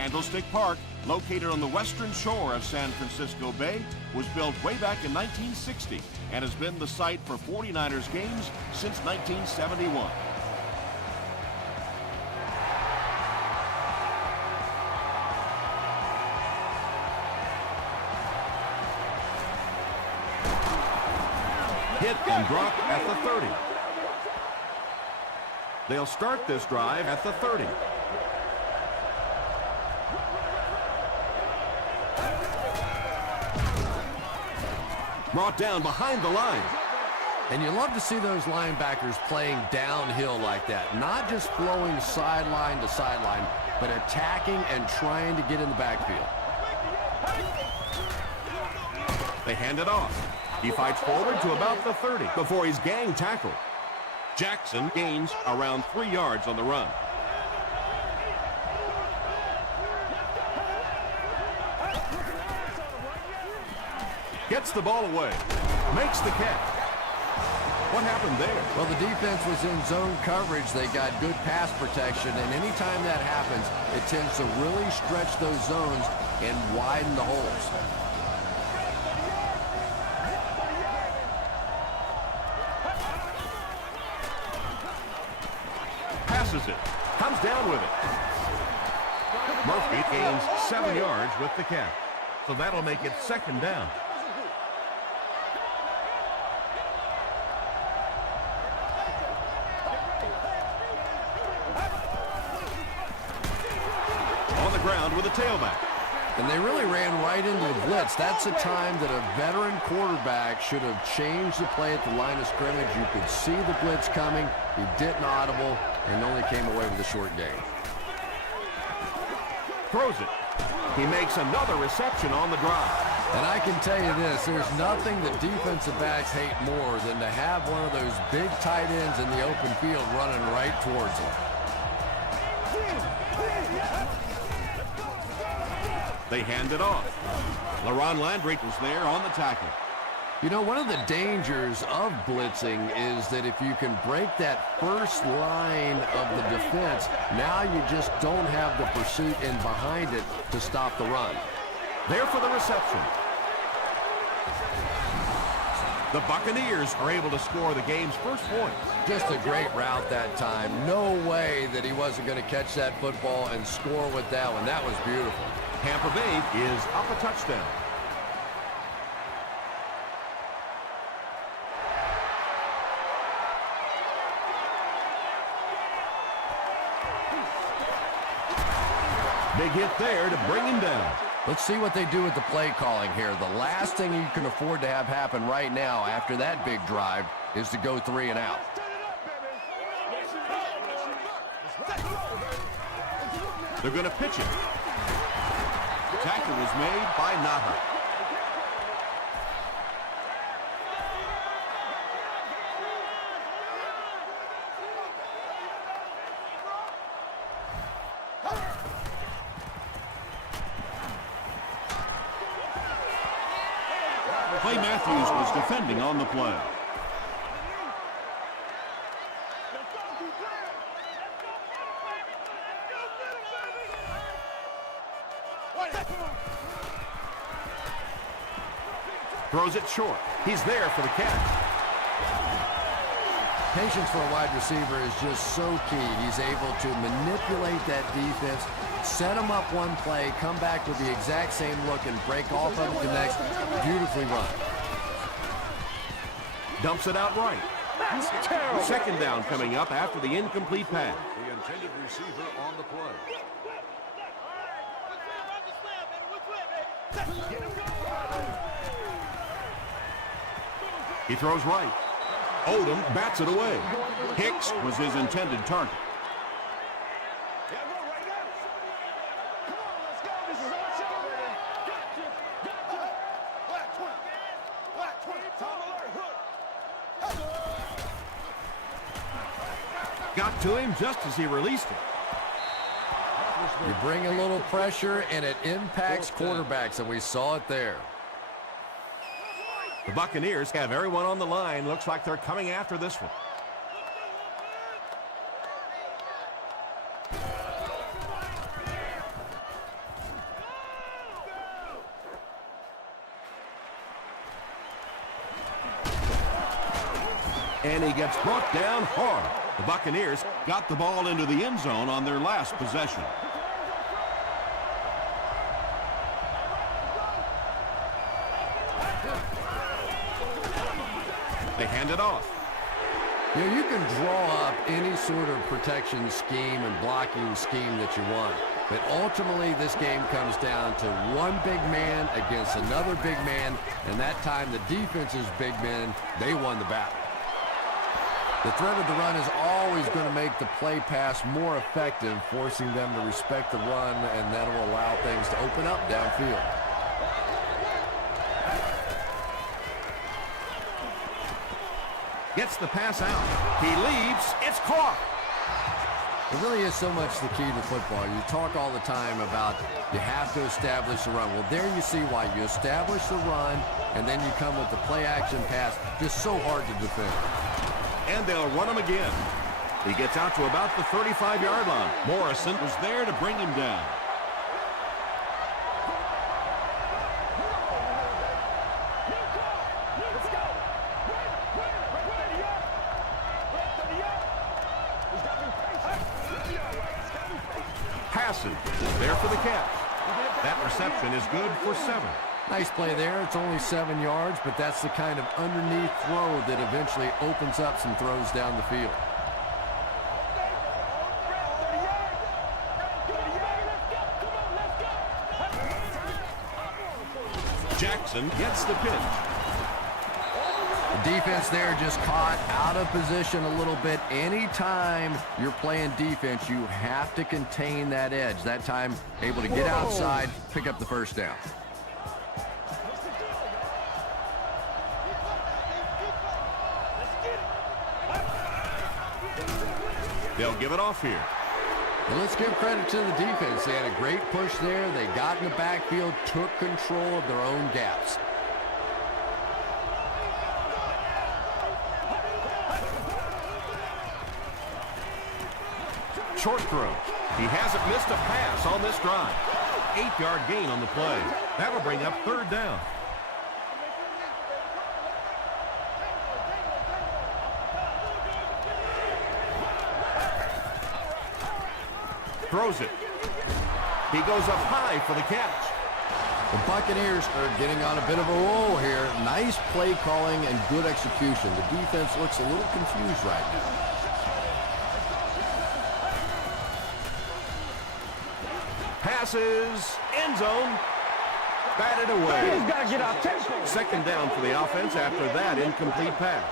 Candlestick Park, located on the western shore of San Francisco Bay, was built way back in 1960 and has been the site for 49ers games since 1971. Hit and drop at the 30. They'll start this drive at the 30. Brought down behind the line. And you love to see those linebackers playing downhill like that. Not just flowing sideline to sideline, but attacking and trying to get in the backfield. They hand it off. He fights forward to about the 30 before he's gang tackled. Jackson gains around 3 yards on the run. Gets the ball away. Makes the catch. What happened there? Well, the defense was in zone coverage. They got good pass protection, and anytime that happens, it tends to really stretch those zones and widen the holes. Passes it. Comes down with it. Murphy gains 7 yards with the catch. So that'll make it second down. On the ground with a tailback. And they really ran right into the blitz. That's a time that a veteran quarterback should have changed the play at the line of scrimmage. You could see the blitz coming. He didn't audible and only came away with a short gain. Throws it. He makes another reception on the drive. And I can tell you this, there's nothing that defensive backs hate more than to have one of those big tight ends in the open field running right towards them. They hand it off. LaRon Landry was there on the tackle. You know, one of the dangers of blitzing is that if you can break that first line of the defense, now you just don't have the pursuit in behind it to stop the run. There for the reception. The Buccaneers are able to score the game's first point. Just a great route that time. No way that he wasn't going to catch that football and score with that one. That was beautiful. Tampa Bay is up a touchdown. Big hit there to bring him down. Let's see what they do with the play calling here. The last thing you can afford to have happen right now after that big drive is to go 3 and out. They're going to pitch it. Tackle was made by Naha. Clay Matthews was defending on the play. Throws it short. He's there for the catch. Patience for a wide receiver is just so key. He's able to manipulate that defense, set them up one play, come back with the exact same look, and break off of it the next. Beautifully run. Dumps it out right. Second down coming up after the incomplete pass. The intended receiver on the play. He throws right. Odom bats it away. Hicks was his intended target. Got to him just as he released it. You bring a little pressure, and it impacts quarterbacks, and we saw it there. The Buccaneers have everyone on the line. Looks like they're coming after this one. And he gets brought down hard. The Buccaneers got the ball into the end zone on their last possession. They hand it off. You know, you can draw up any sort of protection scheme and blocking scheme that you want. But ultimately, this game comes down to one big man against another big man. And that time, the defense's big men, they won the battle. The threat of the run is always going to make the play pass more effective, forcing them to respect the run, and that will allow things to open up downfield. Gets the pass out. He leaps. It's caught. It really is so much the key to football. You talk all the time about you have to establish the run. Well, there you see why. You establish the run, and then you come with the play-action pass. Just so hard to defend. And they'll run him again. He gets out to about the 35-yard line. Morrison was there to bring him down. Passes. There for the catch. That reception is good for 7. Nice play there. It's only 7 yards, but that's the kind of underneath throw that eventually opens up some throws down the field. Jackson gets the pitch. The defense there just caught out of position a little bit. Anytime you're playing defense, you have to contain that edge. That time, able to get outside, pick up the first down. They'll give it off here. And let's give credit to the defense. They had a great push there. They got in the backfield, took control of their own gaps. Short throw. He hasn't missed a pass on this drive. 8-yard gain on the play. That will bring up 3rd down. Throws it. He goes up high for the catch. The Buccaneers are getting on a bit of a roll here. Nice play calling and good execution. The defense looks a little confused right now. Passes. End zone. Batted away. He's got to get out. 2nd down for the offense after that incomplete pass.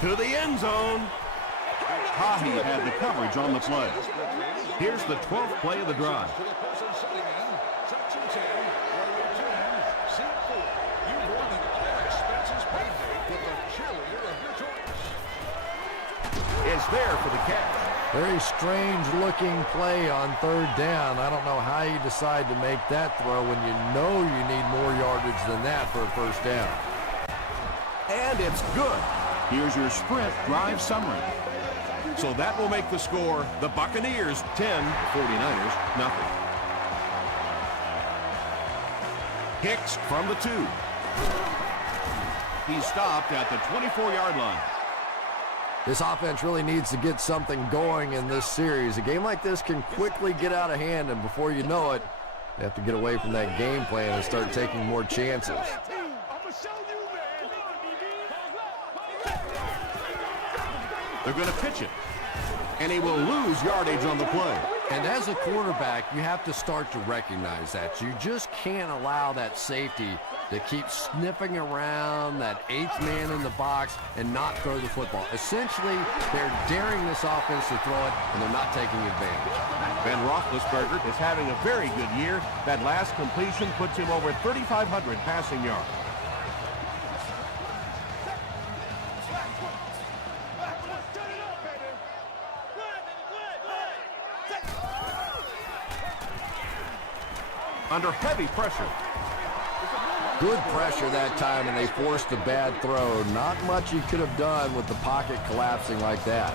To the end zone. Tahi had the coverage on the play. Here's the 12th play of the drive. Is there for the catch. Very strange looking play on 3rd down. I don't know how you decide to make that throw when you know you need more yardage than that for a 1st down. And it's good. Here's your sprint drive summary. So that will make the score the Buccaneers 10, 49ers nothing. Hicks from the 2. He stopped at the 24-yard line. This offense really needs to get something going in this series. A game like this can quickly get out of hand, and before you know it, they have to get away from that game plan and start taking more chances. They're going to pitch it, and he will lose yardage on the play. And as a quarterback, you have to start to recognize that. You just can't allow that safety to keep sniffing around that 8th man in the box and not throw the football. Essentially, they're daring this offense to throw it, and they're not taking advantage. Ben Roethlisberger is having a very good year. That last completion puts him over 3,500 passing yards. Under heavy pressure. Good pressure that time, and they forced a bad throw. Not much he could have done with the pocket collapsing like that.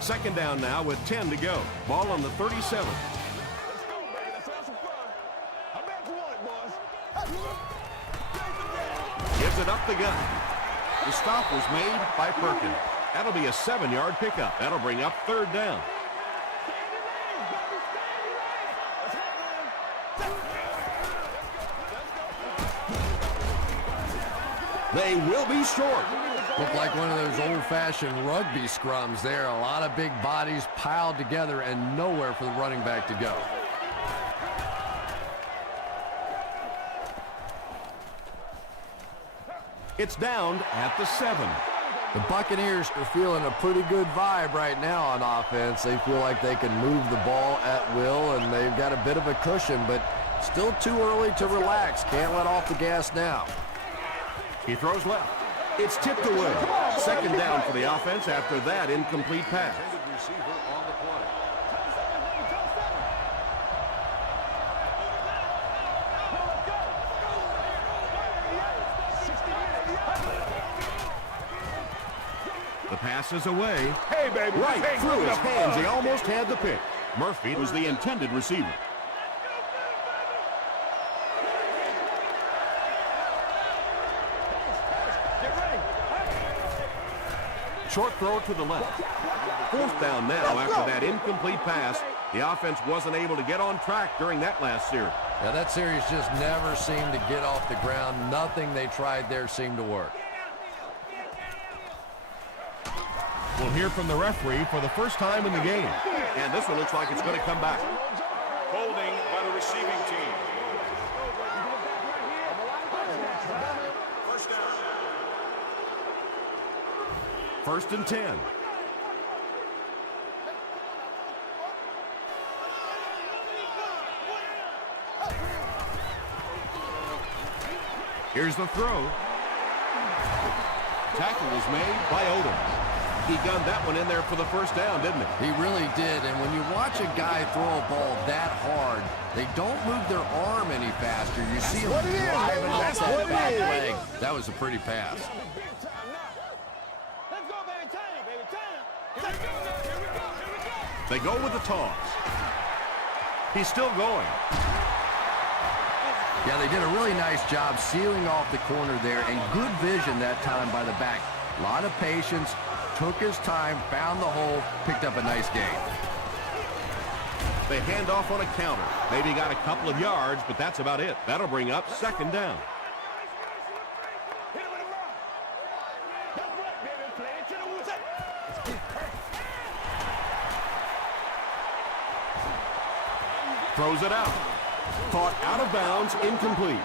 Second down now with 10 to go. Ball on the 37. Gives it up the gut. The stop was made by Perkins. That'll be a 7-yard pickup. That'll bring up third down. They will be short. Looked like one of those old-fashioned rugby scrums there. A lot of big bodies piled together and nowhere for the running back to go. It's down at the 7. The Buccaneers are feeling a pretty good vibe right now on offense. They feel like they can move the ball at will, and they've got a bit of a cushion, but still too early to relax. Can't let off the gas now. He throws left. It's tipped away. Second down for the offense after that incomplete pass. Intended receiver on the play. The pass is away. Hey, baby. Right through his hands. He almost had the pick. Murphy was the intended receiver. Short throw to the left. Fourth down now after that incomplete pass. The offense wasn't able to get on track during that last series. Yeah, that series just never seemed to get off the ground. Nothing they tried there seemed to work. We'll hear from the referee for the first time in the game. And this one looks like it's going to come back. Holding by the receiving team. First down. First and 10. Here's the throw. Tackle was made by Odom. He gunned that one in there for the first down, didn't he? He really did, and when you watch a guy throw a ball that hard, they don't move their arm any faster. You see him driving off that back leg. That was a pretty pass. They go with the toss. He's still going. Yeah, they did a really nice job sealing off the corner there, and good vision that time by the back. A lot of patience, took his time, found the hole, picked up a nice gain. They hand off on a counter. Maybe got a couple of yards, but that's about it. That'll bring up second down. Throws it out. Caught out of bounds, incomplete.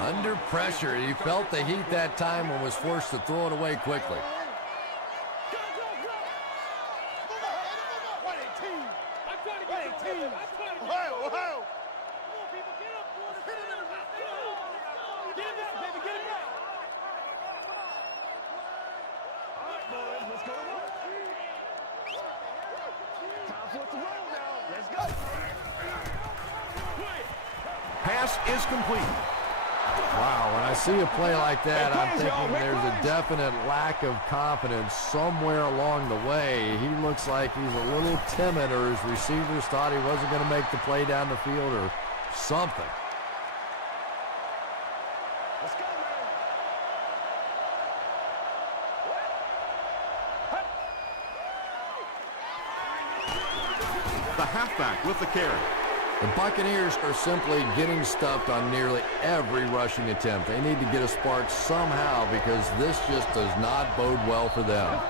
Under pressure, he felt the heat that time and was forced to throw it away quickly. Pass is complete. Wow, when I see a play like that, I'm thinking there's a definite lack of confidence somewhere along the way. He looks like he's a little timid, or his receivers thought he wasn't going to make the play down the field or something. The halfback with the carry. The Buccaneers are simply getting stuffed on nearly every rushing attempt. They need to get a spark somehow because this just does not bode well for them.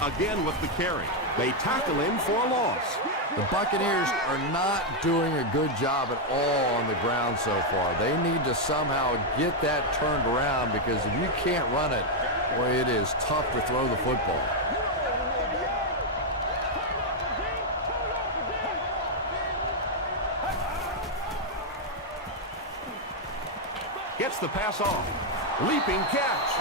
Again with the carry. They tackle him for a loss. The Buccaneers are not doing a good job at all on the ground so far. They need to somehow get that turned around because if you can't run it, boy, it is tough to throw the football. Gets the pass off. Leaping catch.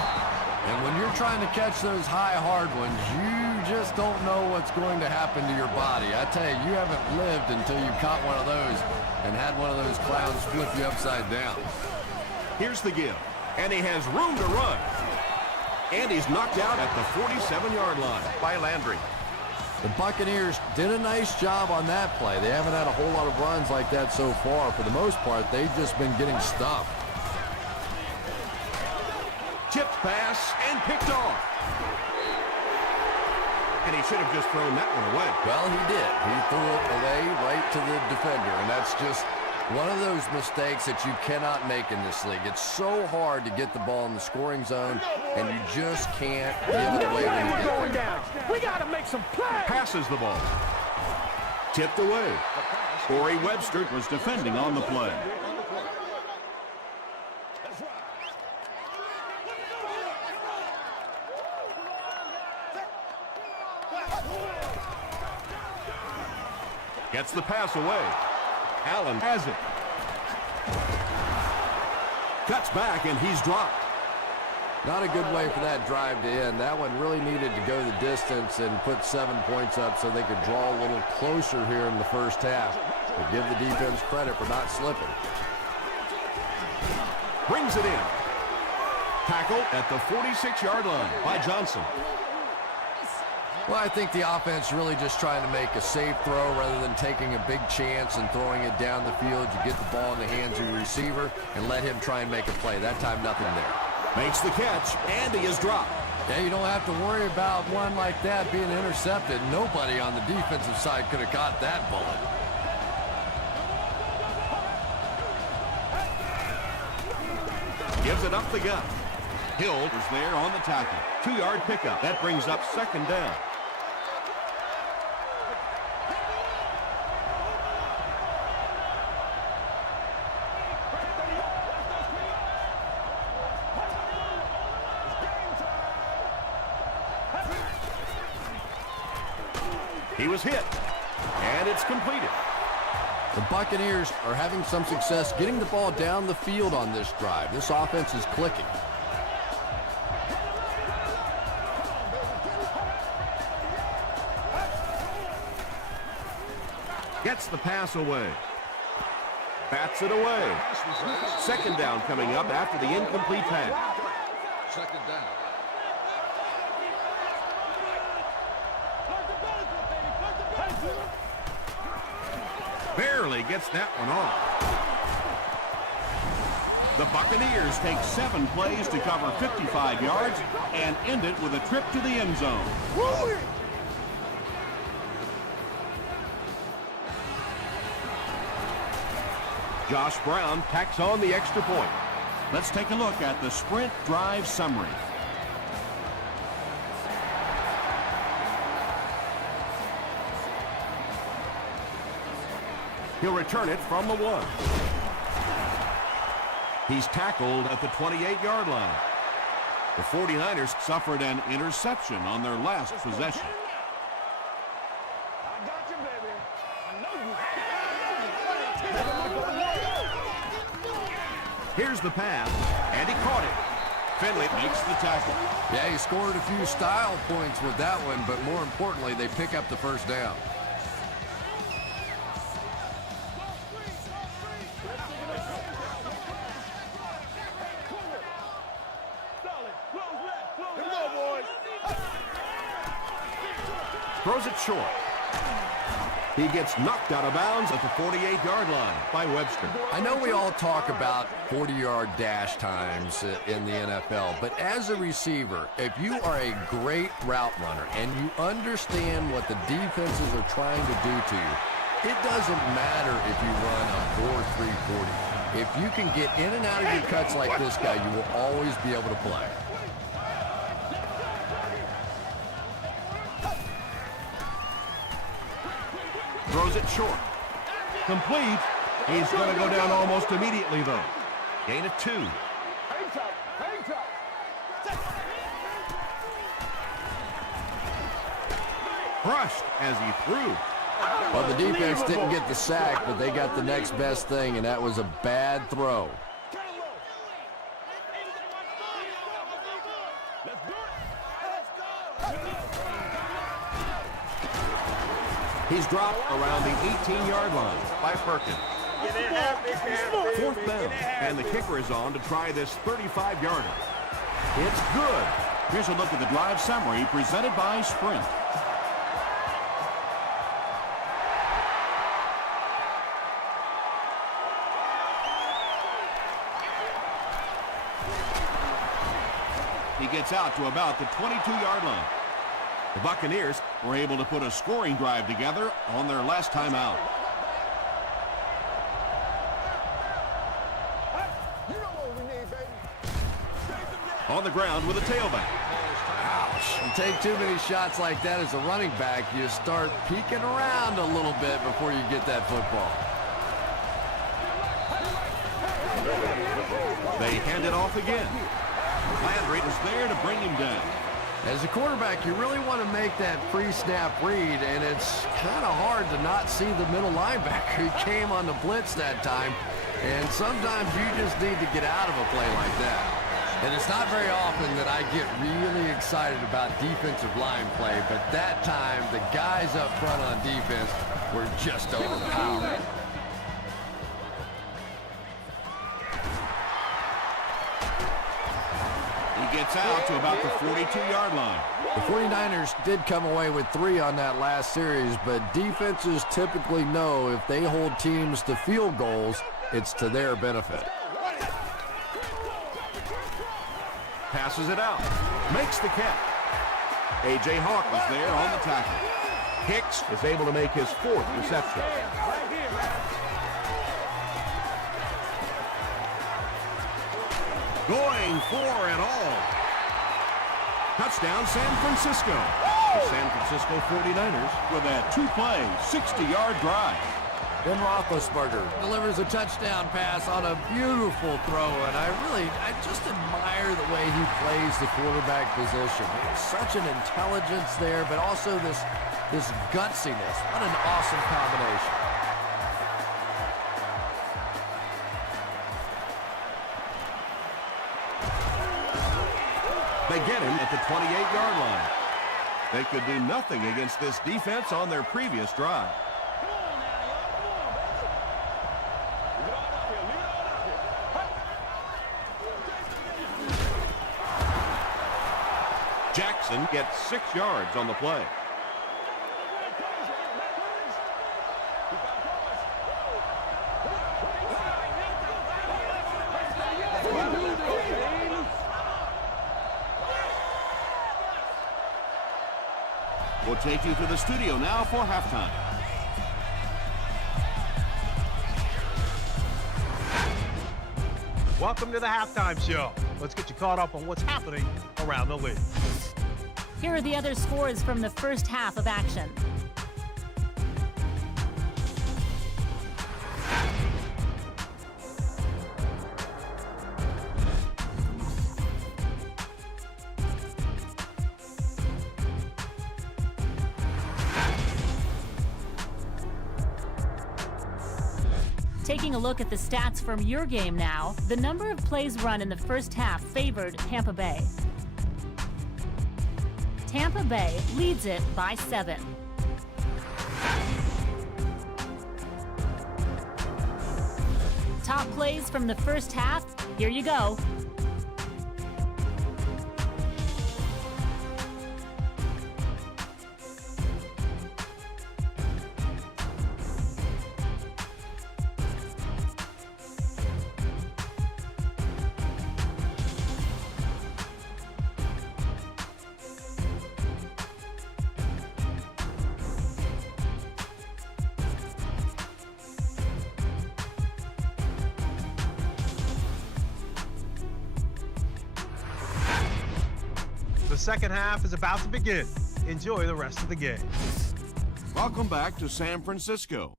And when you're trying to catch those high, hard ones, you just don't know what's going to happen to your body. I tell you, you haven't lived until you caught one of those and had one of those clowns flip you upside down. Here's the give. And he has room to run. And he's knocked out at the 47-yard line by Landry. The Buccaneers did a nice job on that play. They haven't had a whole lot of runs like that so far. For the most part, they've just been getting stuffed. Tipped pass and picked off. And he should have just thrown that one away. Well, he did. He threw it away right to the defender, and that's just one of those mistakes that you cannot make in this league. It's so hard to get the ball in the scoring zone, and you just can't give it away when you get there. We got to make some plays. Passes the ball. Tipped away. Corey Webster was defending on the play. Gets the pass away. Allen has it. Cuts back, and he's dropped. Not a good way for that drive to end. That one really needed to go the distance and put 7 points up so they could draw a little closer here in the first half. But give the defense credit for not slipping. Brings it in. Tackle at the 46-yard line by Johnson. Well, I think the offense really just trying to make a safe throw rather than taking a big chance and throwing it down the field. You get the ball in the hands of your receiver and let him try and make a play. That time, nothing there. Makes the catch, and he is dropped. Yeah, you don't have to worry about one like that being intercepted. Nobody on the defensive side could have caught that bullet. Gives it up the gut. Hill is there on the tackle. 2-yard pickup. That brings up second down. He was hit, and it's completed. The Buccaneers are having some success getting the ball down the field on this drive. This offense is clicking. Gets the pass away. Bats it away. Second down coming up after the incomplete pass. Second down. Barely gets that one off. The Buccaneers take 7 plays to cover 55 yards and end it with a trip to the end zone. Josh Brown tacks on the extra point. Let's take a look at the sprint drive summary. He'll return it from the 1. He's tackled at the 28-yard line. The 49ers suffered an interception on their last possession. I got you, baby. I know you. Here's the pass, and he caught it. Finley makes the tackle. Yeah, he scored a few style points with that one, but more importantly, they pick up the first down. Throws it short. He gets knocked out of bounds at the 48-yard line by Webster. I know we all talk about 40-yard dash times in the NFL, but as a receiver, if you are a great route runner and you understand what the defenses are trying to do to you, it doesn't matter if you run a 4.3 40. If you can get in and out of your cuts like this guy, you will always be able to play. Throws it short. Complete. He's going to go down almost immediately, though. Gain of 2. Crushed as he threw. Well, the defense didn't get the sack, but they got the next best thing, and that was a bad throw. He's dropped around the 18-yard line by Perkins. 4th down, and the kicker is on to try this 35-yarder. It's good. Here's a look at the drive summary presented by Sprint. He gets out to about the 22-yard line. The Buccaneers were able to put a scoring drive together on their last time out. On the ground with a tailback. Ouch. You take too many shots like that as a running back, you start peeking around a little bit before you get that football. They hand it off again. Landry is there to bring him down. As a quarterback, you really want to make that pre-snap read, and it's kind of hard to not see the middle linebacker. He came on the blitz that time, and sometimes you just need to get out of a play like that. And it's not very often that I get really excited about defensive line play, but that time, the guys up front on defense were just overpowering. Gets out to about the 42-yard line. The 49ers did come away with 3 on that last series, but defenses typically know if they hold teams to field goals, it's to their benefit. Passes it out. Makes the catch. A.J. Hawk was there on the tackle. Hicks is able to make his 4th reception. Going for it all. Touchdown, San Francisco. The San Francisco 49ers with a 2-play, 60-yard drive. Ben Roethlisberger delivers a touchdown pass on a beautiful throw, and I just admire the way he plays the quarterback position. There's such an intelligence there, but also this gutsiness. What an awesome combination. They get him at the 28-yard line. They could do nothing against this defense on their previous drive. Jackson gets 6 yards on the play. We'll take you to the studio now for halftime. Welcome to the halftime show. Let's get you caught up on what's happening around the league. Here are the other scores from the first half of action. Taking a look at the stats from your game now, the number of plays run in the first half favored Tampa Bay. Tampa Bay leads it by 7. Top plays from the first half, here you go. The second half is about to begin. Enjoy the rest of the game. Welcome back to San Francisco.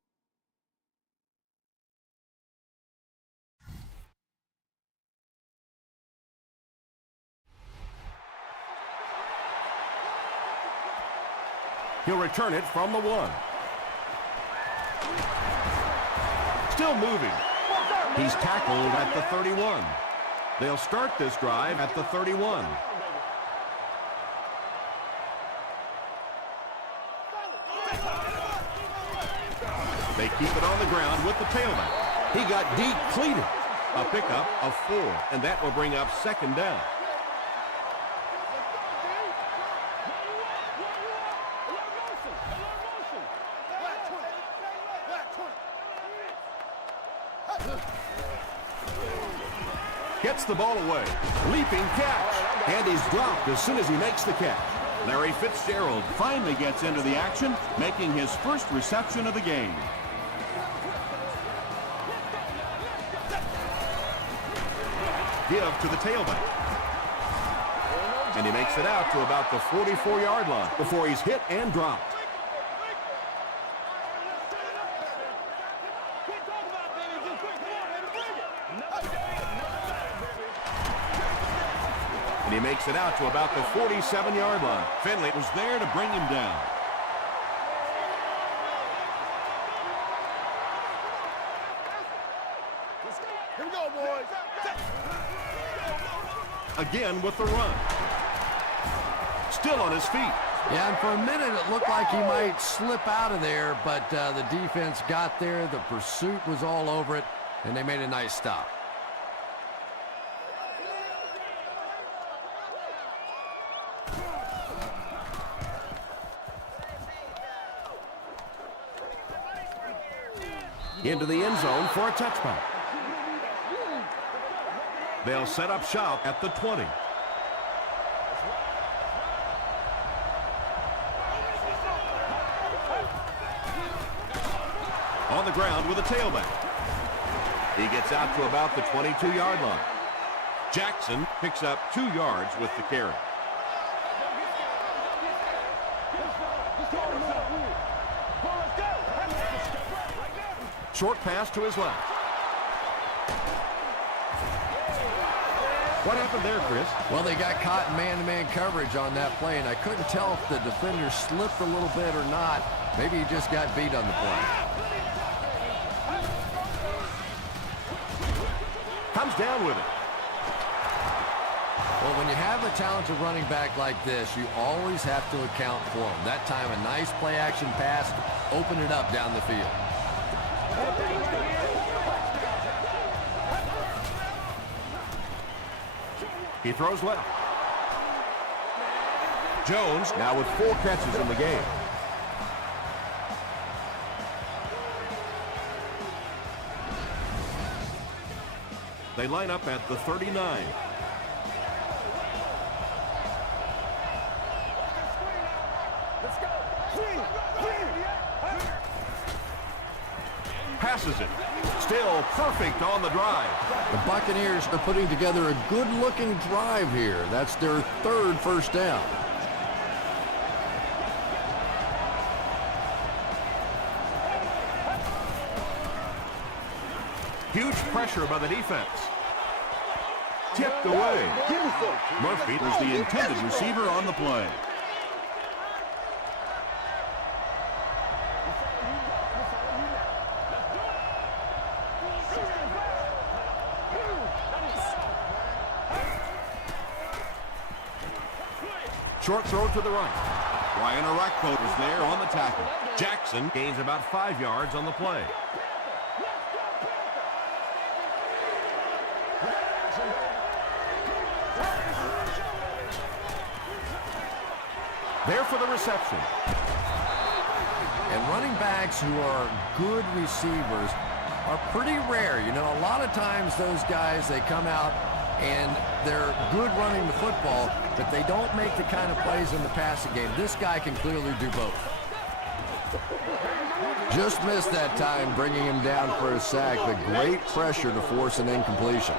He'll return it from the 1. Still moving. He's tackled at the 31. They'll start this drive at the 31. They keep it on the ground with the tailback. He got depleted. A pickup of 4, and that will bring up second down. Gets the ball away. Leaping catch. And he's dropped as soon as he makes the catch. Larry Fitzgerald finally gets into the action, making his first reception of the game. Give to the tailback. And he makes it out to about the 44-yard line before he's hit and dropped. And he makes it out to about the 47-yard line. Finley was there to bring him down. Here we go, boys. Again with the run. Still on his feet. Yeah, and for a minute it looked like he might slip out of there, but the defense got there. The pursuit was all over it, and they made a nice stop. Into the end zone for a touchback. They'll set up shop at the 20. On the ground with a tailback. He gets out to about the 22-yard line. Jackson picks up 2 yards with the carry. Short pass to his left. What happened there, Chris? Well, they got caught in man-to-man coverage on that play, and I couldn't tell if the defender slipped a little bit or not. Maybe he just got beat on the play. Comes down with it. Well, when you have a talented running back like this, you always have to account for him. That time, a nice play-action pass opened it up down the field. He throws left. Jones now with 4 catches in the game. They line up at the 39. Passes it. Still perfect on the drive. The Buccaneers are putting together a good-looking drive here. That's their 3rd first down. Huge pressure by the defense. Tipped away. Murphy was the intended receiver on the play. Short throw to the right. Ryan Arakpo was there on the tackle. Jackson gains about 5 yards on the play. There for the reception. And running backs who are good receivers are pretty rare. You know, a lot of times those guys, they come out and they're good running the football, but they don't make the kind of plays in the passing game. This guy can clearly do both. Just missed that time, bringing him down for a sack, but great pressure to force an incompletion.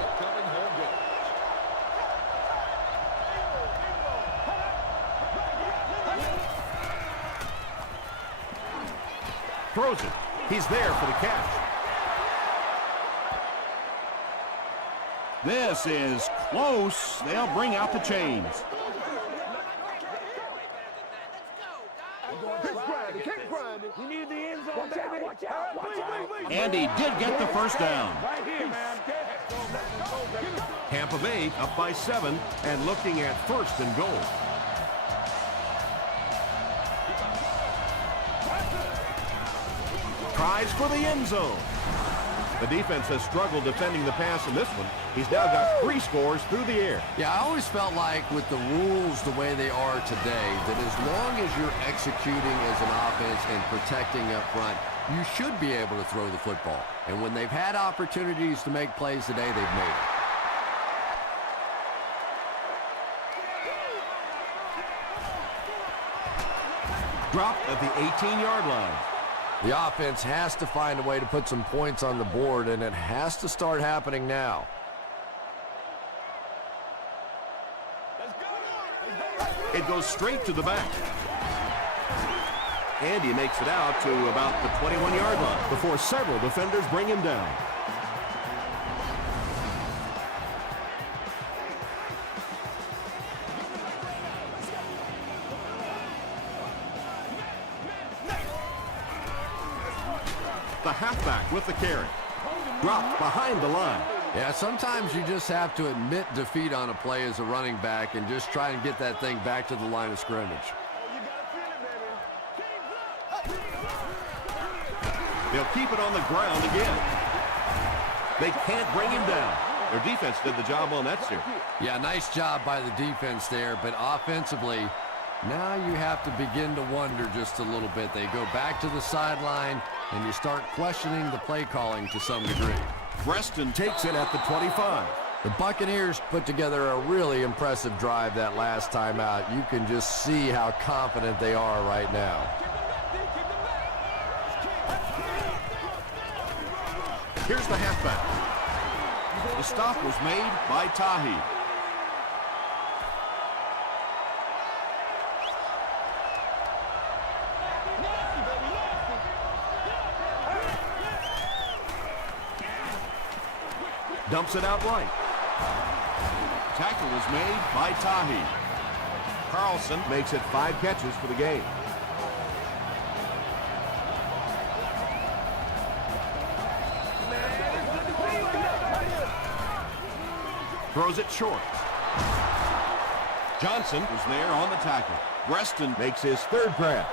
Throws it. He's there for the catch. This is close. They'll bring out the chains. You need the end zone, baby. Watch out. And he did get the first down. Right here, man. Tampa Bay up by 7 and looking at 1st and goal. Tries for the end zone. The defense has struggled defending the pass in this one. He's now got 3 scores through the air. Yeah, I always felt like with the rules the way they are today, that as long as you're executing as an offense and protecting up front, you should be able to throw the football. And when they've had opportunities to make plays today, they've made it. Dropped at the 18-yard line. The offense has to find a way to put some points on the board, and it has to start happening now. It goes straight to the back. And he makes it out to about the 21-yard line before several defenders bring him down. The halfback with the carry. Dropped behind the line. Yeah, sometimes you just have to admit defeat on a play as a running back and just try and get that thing back to the line of scrimmage. They'll keep it on the ground again. They can't bring him down. Their defense did the job on that series. Yeah, nice job by the defense there, but offensively, now you have to begin to wonder just a little bit. They go back to the sideline, and you start questioning the play calling to some degree. Preston takes it at the 25. The Buccaneers put together a really impressive drive that last time out. You can just see how confident they are right now. Here's the halfback. The stop was made by Tahi. Dumps it out right. Tackle was made by Tahi. Carlson makes it 5 catches for the game. Throws it short. Johnson was there on the tackle. Preston makes his 3rd grab.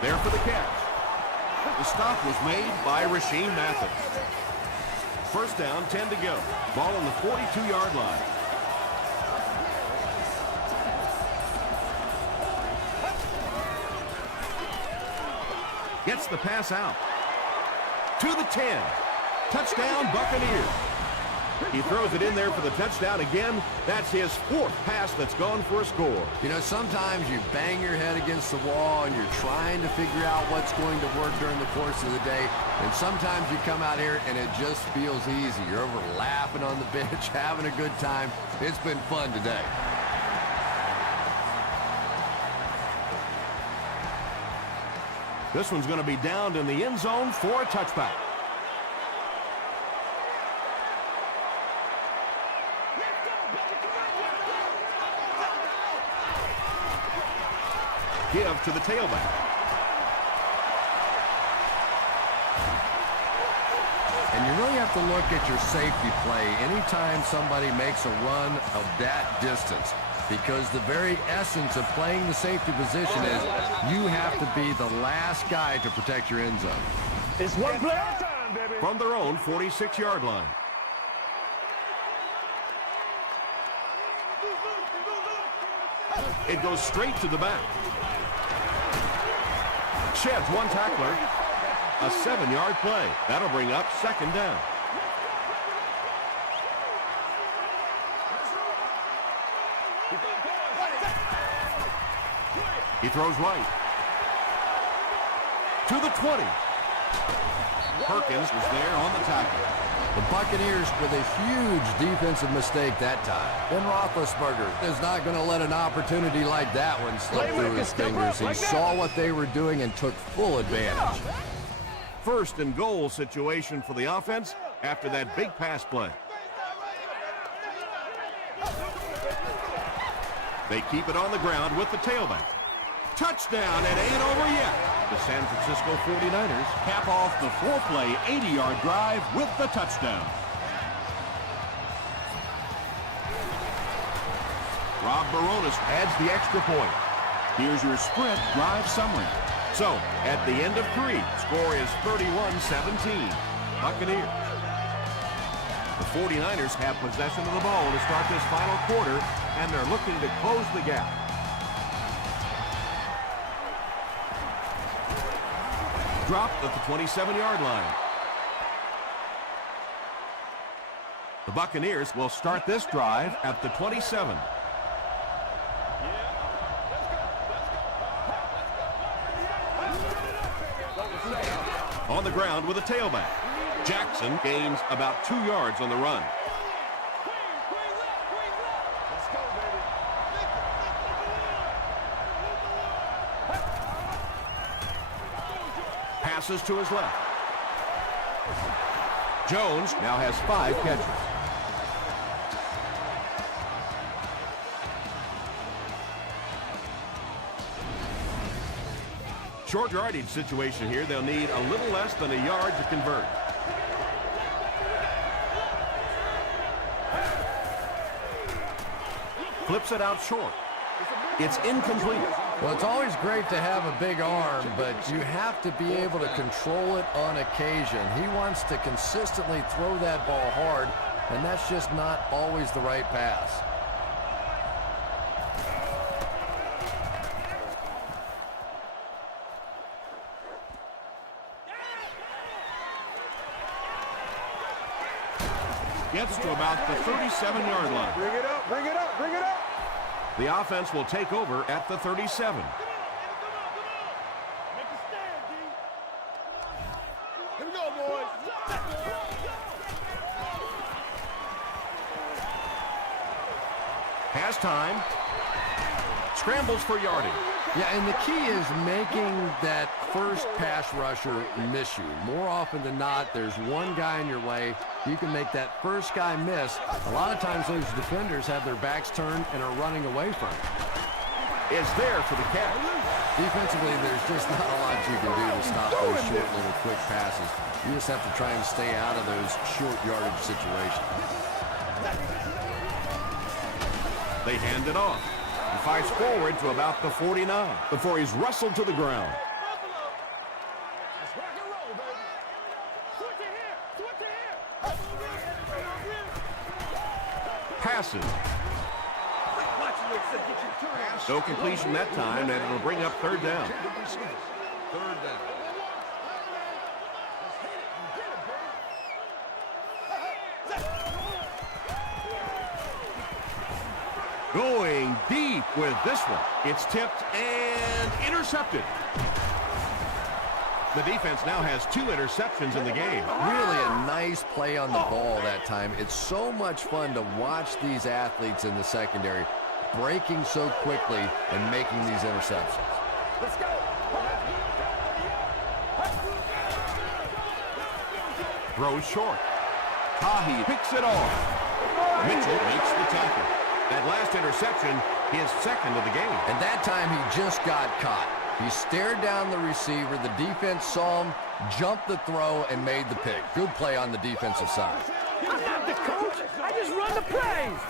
There for the catch. The stop was made by Rasheem Mathis. First down, 10 to go. Ball on the 42-yard line. Gets the pass out. To the 10. Touchdown, Buccaneers. He throws it in there for the touchdown again. That's his 4th pass that's gone for a score. You know, sometimes you bang your head against the wall and you're trying to figure out what's going to work during the course of the day. And sometimes you come out here and it just feels easy. You're over laughing on the bench, having a good time. It's been fun today. This one's going to be downed in the end zone for a touchback. Give to the tailback. And you really have to look at your safety play anytime somebody makes a run of that distance, because the very essence of playing the safety position is you have to be the last guy to protect your end zone. It's one play at a time, baby. From their own 46-yard line. It goes straight to the back. Sheds one tackler. A 7-yard play. That'll bring up 2nd down. He throws right. To the 20. Perkins was there on the tackle. The Buccaneers with a huge defensive mistake that time. Ben Roethlisberger is not going to let an opportunity like that one slip through his fingers. He saw what they were doing and took full advantage. 1st and goal situation for the offense after that big pass play. They keep it on the ground with the tailback. Touchdown, it ain't over yet. The San Francisco 49ers cap off the 4-play, 80-yard drive with the touchdown. Rob Baronis adds the extra point. Here's your sprint drive summary. So, at the end of 3, score is 31-17. Buccaneers. The 49ers have possession of the ball to start this final quarter, and they're looking to close the gap. Dropped at the 27-yard line. The Buccaneers will start this drive at the 27. On the ground with a tailback. Jackson gains about 2 yards on the run. Passes to his left. Jones now has 5 catches. Short yardage situation here. They'll need a little less than a yard to convert. Flips it out short. It's incomplete. Well, it's always great to have a big arm, but you have to be able to control it on occasion. He wants to consistently throw that ball hard, and that's just not always the right pass. Gets to about the 37-yard line. Bring it up, bring it up, bring it up. The offense will take over at the 37. Make a stand, D. Here we go, boys. Has time. Scrambles for yardage. Yeah, and the key is making that first pass rusher miss you. More often than not, there's one guy in your way. You can make that first guy miss. A lot of times those defenders have their backs turned and are running away from it. Is there for the catch. Defensively, there's just not a lot you can do to stop those short little quick passes. You just have to try and stay out of those short yardage situations. They hand it off. He fights forward to about the 49 before he's wrestled to the ground. Let's rock and roll, baby. Switch it here, switch it here. Passes. Watch it, get your turn. No completion that time, and it'll bring up 3rd down. 3rd down. Going deep with this one. It's tipped and intercepted. The defense now has 2 interceptions in the game. Really a nice play on the ball that time. It's so much fun to watch these athletes in the secondary breaking so quickly and making these interceptions. Let's go. Throws short. Tahi picks it off. Mitchell makes the tackle. That last interception, his 2nd of the game. And that time he just got caught. He stared down the receiver. The defense saw him, jumped the throw, and made the pick. Good play on the defensive side. I'm not the coach. I just run the plays.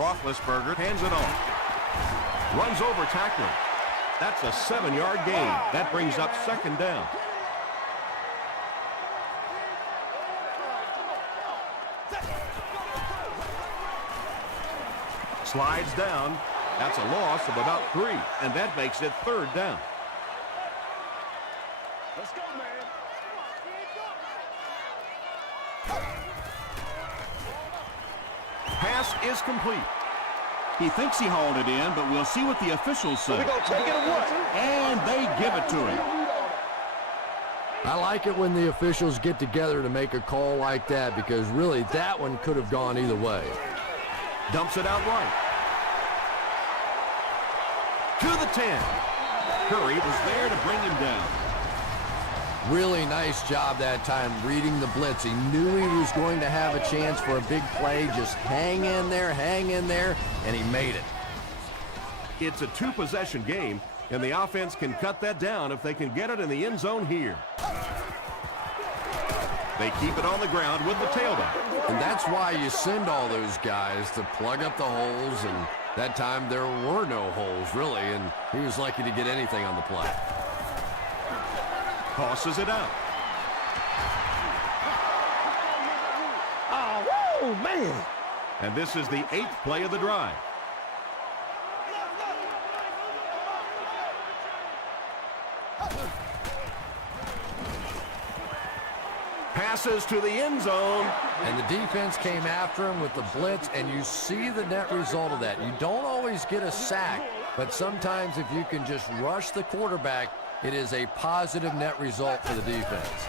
Roethlisberger hands it off. Runs over tackling. That's a 7-yard gain. That brings up 2nd down. Slides down. That's a loss of about 3, and that makes it 3rd down. Let's go, man. Pass is complete. He thinks he hauled it in, but we'll see what the officials say. We gonna take it or what? And they give it to him. I like it when the officials get together to make a call like that because really that one could have gone either way. Dumps it out right. To the 10. Curry was there to bring him down. Really nice job that time reading the blitz. He knew he was going to have a chance for a big play. Just hang in there, and he made it. It's a 2-possession game, and the offense can cut that down if they can get it in the end zone here. They keep it on the ground with the tailback. And that's why you send all those guys to plug up the holes, and that time there were no holes, really, and he was lucky to get anything on the play. Tosses it out. Oh, whoa, man. And this is the 8th play of the drive. passes to the end zone. And the defense came after him with the blitz, and you see the net result of that. You don't always get a sack, but sometimes if you can just rush the quarterback, it is a positive net result for the defense.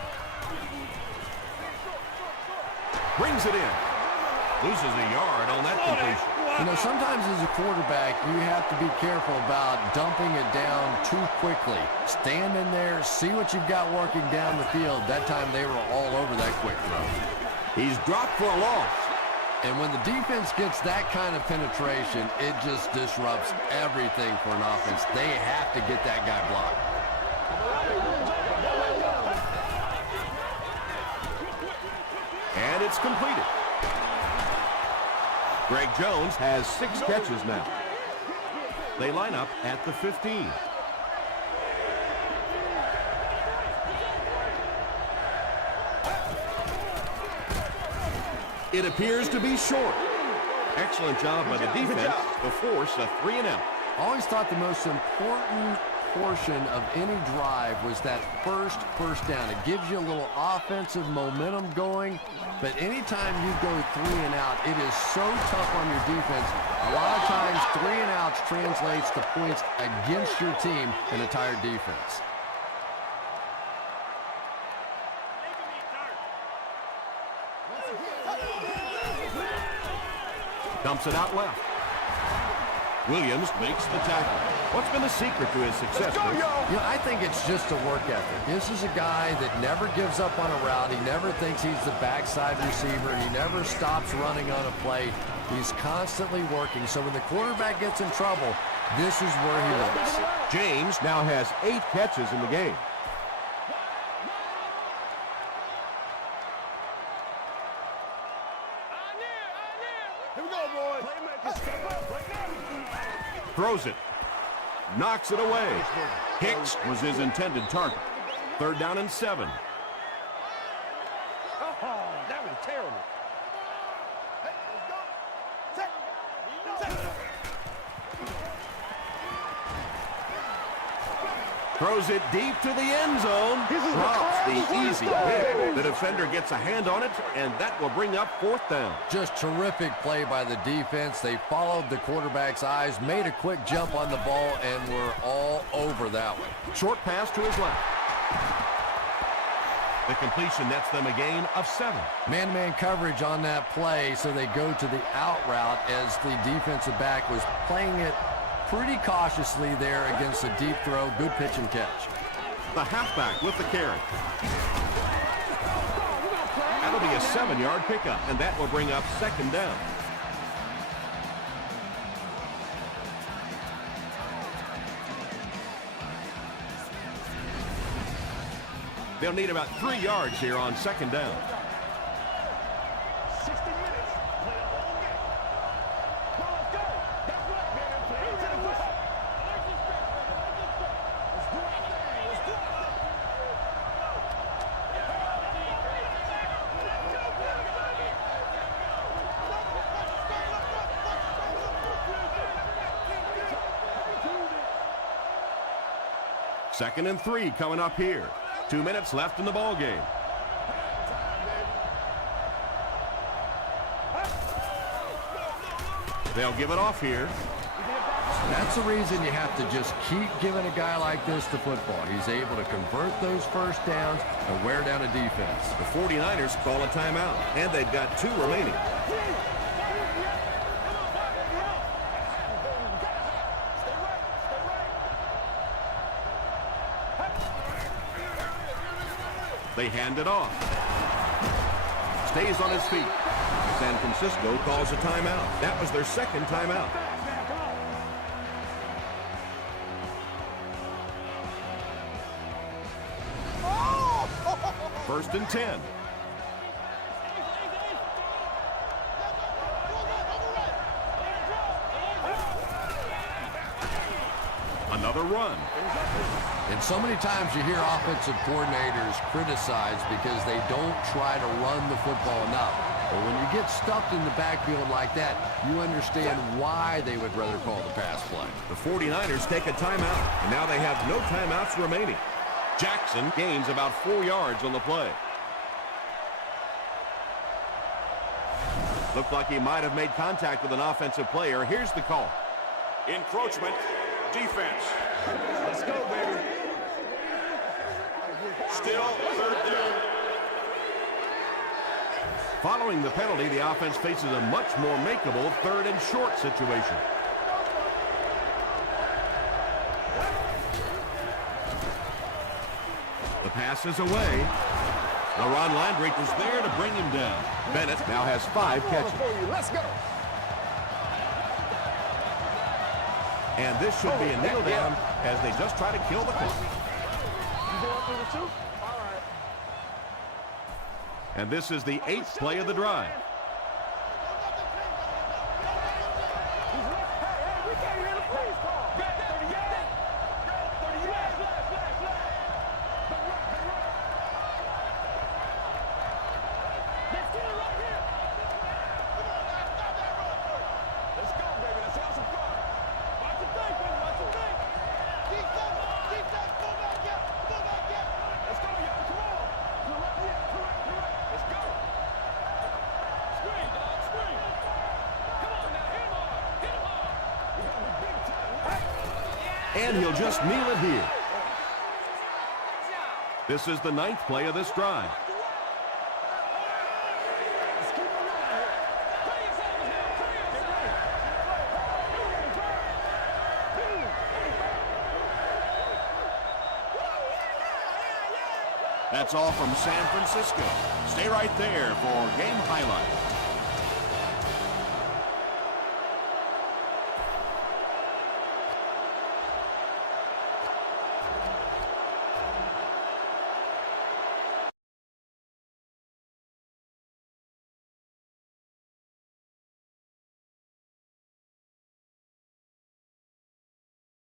Brings it in. Loses a yard on that completion. You know, sometimes as a quarterback, you have to be careful about dumping it down too quickly. Stand in there, see what you've got working down the field. That time they were all over that quick throw. He's dropped for a loss. And when the defense gets that kind of penetration, it just disrupts everything for an offense. They have to get that guy blocked. And it's completed. Greg Jones has 6 catches now. They line up at the 15. It appears to be short. Excellent job by the defense to force a 3-and-out. I always thought the most important portion of any drive was that first down. It gives you a little offensive momentum going, but anytime you go 3-and-out, it is so tough on your defense. A lot of times 3-and-outs translates to points against your team and a tired defense. Dumps it out left. Williams makes the tackle. What's been the secret to his success? You know, I think it's just a work ethic. This is a guy that never gives up on a route. He never thinks he's the backside receiver, and he never stops running on a play. He's constantly working. So when the quarterback gets in trouble, this is where he lives. James now has 8 catches in the game. Here we go, boys. Playmakers, step up. Break down. Throws it. Knocks it away. Hicks was his intended target. 3rd down and 7. Oh, that was terrible. Hey, let's go. Set. Throws it deep to the end zone. Drops the easy pick. The defender gets a hand on it, and that will bring up 4th down. Just terrific play by the defense. They followed the quarterback's eyes, made a quick jump on the ball, and were all over that one. Short pass to his left. The completion nets them a gain of 7. Man-to-man coverage on that play, so they go to the out route as the defensive back was playing it pretty cautiously there against a deep throw. Good pitch and catch. The halfback with the carry. That'll be a 7-yard pickup, and that will bring up 2nd down. They'll need about 3 yards here on 2nd down. 60 minutes. Play the whole game. Come on, let's go. That's right, man. Play it to the whistle. Let's do our thing. Let's do our thing. 2nd and 3 coming up here. 2 minutes left in the ball game. They'll give it off here. That's the reason you have to just keep giving a guy like this the football. He's able to convert those 1st downs and wear down a defense. The 49ers call a timeout, and they've got 2 remaining. They hand it off. Stays on his feet. San Francisco calls a timeout. That was their 2nd timeout. First and 10. Another run. And so many times you hear offensive coordinators criticized because they don't try to run the football enough. But when you get stuffed in the backfield like that, you understand why they would rather call the pass play. The 49ers take a timeout, and now they have no timeouts remaining. Jackson gains about 4 yards on the play. Looked like he might have made contact with an offensive player. Here's the call. Encroachment, defense. Let's go, baby. Still third down. Following the penalty, the offense faces a much more makeable 3rd and short situation. The pass is away. LaRon Landry was there to bring him down. Bennett now has 5 catches. Let's go. And this should be a kneel down as they just try to kill the clock. You going through the 2? All right. And this is the 8th play of the drive. Hey, we can't hear the freeze call. 30 yards. 30 yards. Flag. Let's get it right here. Come on, guys. Stop that run. Let's go, baby. Let's have some fun. Watch your thing, baby. Watch your thing. Keep that. Go back out. Let's go, y'all. Come on. Correct. Let's go. Screen, dog. Screen. Come on now. Hit him hard. We got to be big time. And he'll just kneel it here. This is the 9th play of this drive. Let's keep it rolling here. Play yourself now. Play yourself. That's all from San Francisco. Stay right there for game highlights.